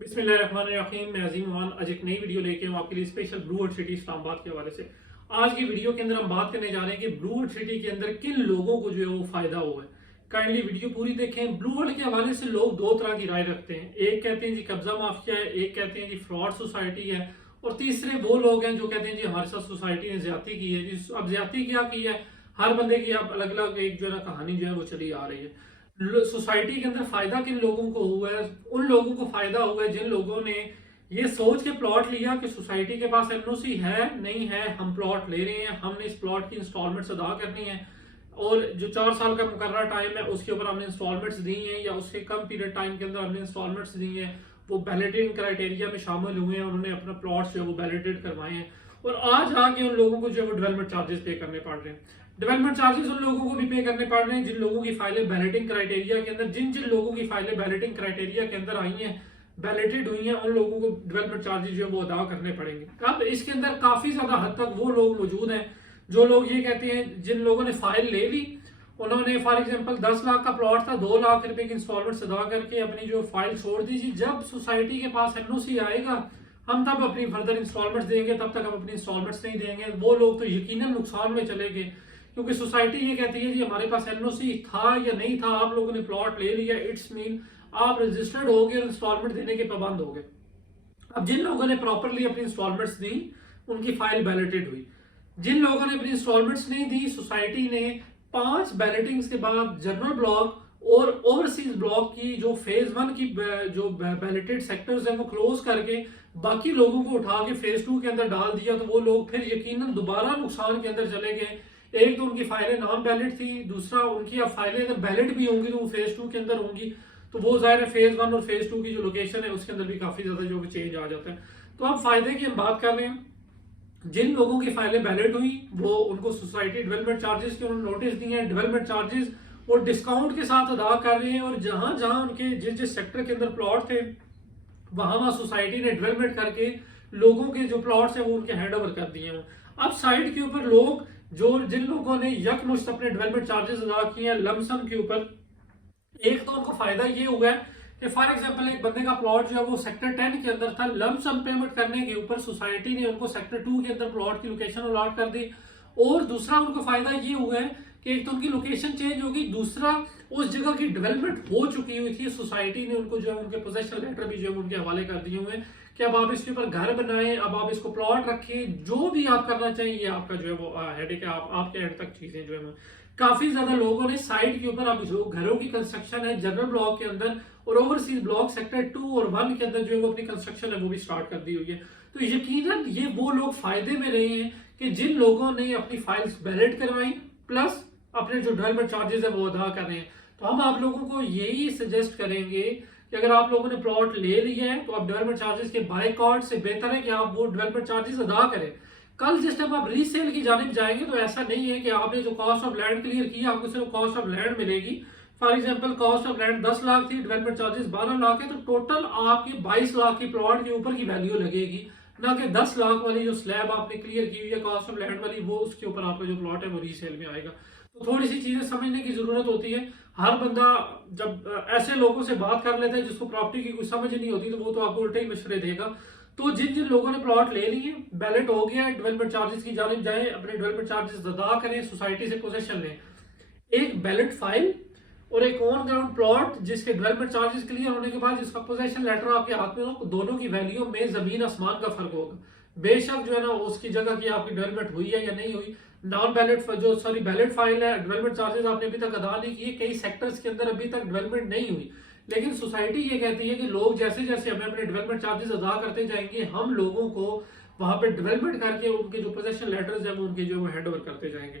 बिस्मिल्लाहिर्रहमानिर्रहीम। मैं अजीम मान आज एक नई वीडियो लेके हूँ आपके लिए special blue world city Islamabad के हवाले से। आज की वीडियो के अंदर हम बात करने जा रहे हैं कि ब्लू वर्ल्ड सिटी के अंदर किन लोगों को जो है वो फायदा हुआ है। काइंडली वीडियो पूरी देखें। ब्लू वर्ल्ड के हवाले से लोग दो तरह की राय रखते हैं। एक कहते हैं जी कब्जा माफिया है, एक कहते हैं जी फ्रॉड सोसाइटी है, और तीसरे वो लोग हैं जो कहते हैं जी हमारे साथ सोसाइटी ने ज्यादती की है। जी अब ज्यादती क्या की है, हर बंदे की अब अलग अलग एक जो है ना कहानी जो है वो चली आ रही है। सोसाइटी के अंदर फायदा किन लोगों को हुआ है? उन लोगों को फायदा हुआ है जिन लोगों ने ये सोच के प्लॉट लिया कि सोसाइटी के पास एनओसी है नहीं है, हम प्लॉट ले रहे हैं, हमने इस प्लॉट की इंस्टॉलमेंट्स अदा करनी है, और जो 4 साल का मुकर्रर टाइम है उसके ऊपर हमने इंस्टॉलमेंट्स दी हैं या उससे कम पीरियड टाइम के अंदर हमने इंस्टॉलमेंट्स दी हैं। वो वैलिडेटिंग क्राइटेरिया में शामिल हुए हैं, उन्होंने अपना प्लॉट्स जो है वो वैलिडेट करवाए हैं, और आज आके उन लोगों को जो है वो डेवलपमेंट चार्जेस पे करने पड़ रहे हैं। डेवलपमेंट चार्जेस उन लोगों को भी पे करने पड़ रहे हैं जिन लोगों की फाइलें बैलेटिंग क्राइटेरिया के अंदर, जिन जिन लोगों की फाइलें बैलेटिंग क्राइटेरिया के अंदर आई हैं, बैलेटेड हुई हैं, उन लोगों को डेवलपमेंट चार्जेस जो है वो अदा करने पड़ेंगे। अब इसके अंदर काफी ज्यादा हद तक वो लोग मौजूद हैं जो लोग ये कहते हैं, जिन लोगों ने फाइल ले ली, उन्होंने फॉर एग्जांपल 10 लाख का प्लॉट था, 2 लाख रुपए की इंस्टॉलमेंट अदा करके अपनी जो फाइल छोड़ दीजिए, जब सोसाइटी के पास एनओसी आएगा हम तब अपनी फर्दर इंस्टॉलमेंट्स देंगे, तब तक हम अपनी इंस्टॉलमेंट्स नहीं देंगे। वो लोग तो यकीनन नुकसान में चले गए, क्योंकि सोसाइटी ये कहती है जी हमारे पास एनओसी था या नहीं था, आप लोगों ने प्लॉट ले लिया, इट्स मीन आप रजिस्टर्ड हो गए और इंस्टॉलमेंट देने के पाबंद हो गए। अब जिन लोगों ने प्रॉपरली अपनी इंस्टॉलमेंट्स दी उनकी फाइल बैलेटेड हुई, जिन लोगों ने अपनी इंस्टॉलमेंट्स नहीं दी, सोसाइटी ने 5 बैलेटिंग्स के बाद जनरल ब्लॉक और ओवरसीज ब्लॉक की जो फेज 1 की जो बैलेटेड सेक्टर्स हैं वो क्लोज करके बाकी लोगों को उठा के फेज 2 के अंदर डाल दिया। तो वो लोग फिर यकीनन दोबारा नुकसान के अंदर चले गए। एक तो उनकी फाइलें नॉन बैलेट थी, दूसरा उनकी अब फाइलें अगर बैलेट भी होंगी तो वो फेज 2 के अंदर होंगी, तो वो जाहिर है फेज 1 और फेज 2 की जो लोकेशन है उसके अंदर भी काफी ज्यादा जो चेंज आ जाता है। तो अब फायदे की हम बात कर रहे हैं। जिन लोगों की फाइलें बैलेट हुई वो उनको सोसाइटी डेवलपमेंट चार्जेस के उन्होंने नोटिस दिए हैं, डेवलपमेंट चार्जेस और डिस्काउंट के साथ अदा कर रहे हैं, और जहां जहां उनके जिस जिस सेक्टर के अंदर प्लॉट थे वहां वहां सोसाइटी ने डेवलपमेंट करके लोगों के जो प्लॉट्स हैं वो उनके हैंड ओवर कर दिए हैं। अब साइड के ऊपर लोग जो जिन लोगों ने यकमुश्त अपने डेवलपमेंट चार्जेस अदा किए हैं लमसम के ऊपर, एक तो उनको फायदा ये हुआ है कि फॉर एग्जांपल एक बंदे का प्लॉट जो है वो सेक्टर 10 के अंदर था, लमसम पेमेंट करने के ऊपर सोसाइटी ने उनको सेक्टर 2 के अंदर प्लॉट की लोकेशन अलॉट कर दी। और दूसरा उनको फायदा ये हुआ है कि एक तो उनकी लोकेशन चेंज होगी, दूसरा उस जगह की डेवलपमेंट हो चुकी हुई थी, सोसाइटी ने उनको जो है उनके पोजेशन लेटर भी जो है उनके हवाले कर दिए हुए हैं कि अब आप इसके ऊपर घर बनाएं, अब आप इसको प्लॉट रखें, जो भी आप करना चाहिए आपका जो है वो हेडेक है, आपके हेड तक चीजें जो है काफी ज्यादा लोगों ने साइड के ऊपर अब जो घरों की कंस्ट्रक्शन है जनरल ब्लॉक के अंदर और ओवरसीज ब्लॉक सेक्टर 2 और 1 के अंदर जो है वो अपनी कंस्ट्रक्शन है वो भी स्टार्ट कर दी हुई है। तो यकीनन ये वो लोग फायदे में रहे हैं कि जिन लोगों ने अपनी फाइल्स बैलेट करवाई प्लस अपने जो डेवलपमेंट चार्जेस है वो अदा कर रहे हैं। तो हम आप लोगों को यही सजेस्ट करेंगे कि अगर आप लोगों ने प्लॉट ले लिया है तो आप डेवलपमेंट चार्जेस के बायकॉट से बेहतर है कि आप वो डेवलपमेंट चार्जेस अदा करें। कल जिस टाइम आप रीसेल की जानिब जाएंगे तो ऐसा नहीं है कि आपने जो कॉस्ट ऑफ लैंड क्लियर किया आपको सिर्फ कॉस्ट ऑफ लैंड मिलेगी। For example cost of land 10 lakh थी, डेवलपमेंट चार्जेस 12 लाख है, तो टोटल आपकी 22 लाख की प्लॉट के ऊपर की वैल्यू लगेगी, ना कि 10 लाख वाली जो स्लैब आपने क्लियर की हुई है कॉस्ट ऑफ लैंड वाली, वो उसके ऊपर आपका जो प्लॉट है वो रीसेल में आएगा। तो थोड़ी सी चीजें समझने की जरूरत होती है। हर बंदा जब ऐसे लोगों से बात कर लेता है जिसको प्रॉपर्टी की कोई समझ नहीं होती तो वो तो आपको उल्टे ही मशवरे देगा। तो जिन जिन लोगों ने प्लॉट ले लिए, बैलेट हो गया, डेवलपमेंट चार्जेस की जानिब जाएं, अपने डेवलपमेंट चार्जेस अदा करें, सोसाइटी से पोजेशन लें, एक बैलेट फाइल और एक ऑन ग्राउंड प्लॉट जिसके डेवलपमेंट चार्जेस क्लियर होने के बाद जिसका पोजेशन लेटर आपके हाथ में हो, दोनों की वैल्यू में जमीन आसमान का फर्क होगा। बेशक जो है ना उसकी जगह की आपकी डेवलपमेंट हुई है या नहीं हुई, नॉन बैलेट जो सॉरी बैलेट फाइल है, डेवलपमेंट चार्जेस आपने अभी तक अदा नहीं किए, कई सेक्टर्स के अंदर अभी तक डेवलपमेंट नहीं हुई, लेकिन सोसाइटी ये कहती है कि लोग जैसे जैसे हमें अपने डेवलपमेंट चार्जेस अदा करते जाएंगे हम लोगों को वहां पे डेवलपमेंट करके उनके जो पोजेशन लेटर्स है वो उनके जो हैंड ओवर करते जाएंगे।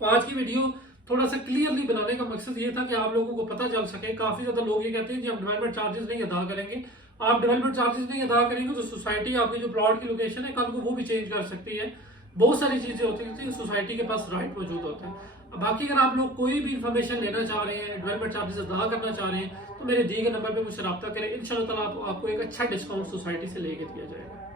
तो आज की वीडियो थोड़ा सा क्लियरली बनाने का मकसद ये था कि आप लोगों को पता चल सके। काफी ज्यादा लोग ये कहते हैं कि हम डेवलपमेंट चार्जेस नहीं अदा करेंगे, आप डेवलपमेंट चार्जेस नहीं अदा करेंगे तो सोसाइटी आपकी जो प्लॉट की लोकेशन है कल को वो भी चेंज कर सकती है। बहुत सारी चीजें होती है सोसाइटी के पास राइट मौजूद होता है। बाकी अगर आप लोग कोई भी इंफॉर्मेशन लेना चाह रहे हैं, डेवलपमेंट चार्जेस अदा करना चाह रहे हैं, तो मेरे दिए गए नंबर पे मुझसे रब्ता करें। इंशाल्लाह ताला आपको एक अच्छा डिस्काउंट सोसाइटी से लेके दिया जाएगा।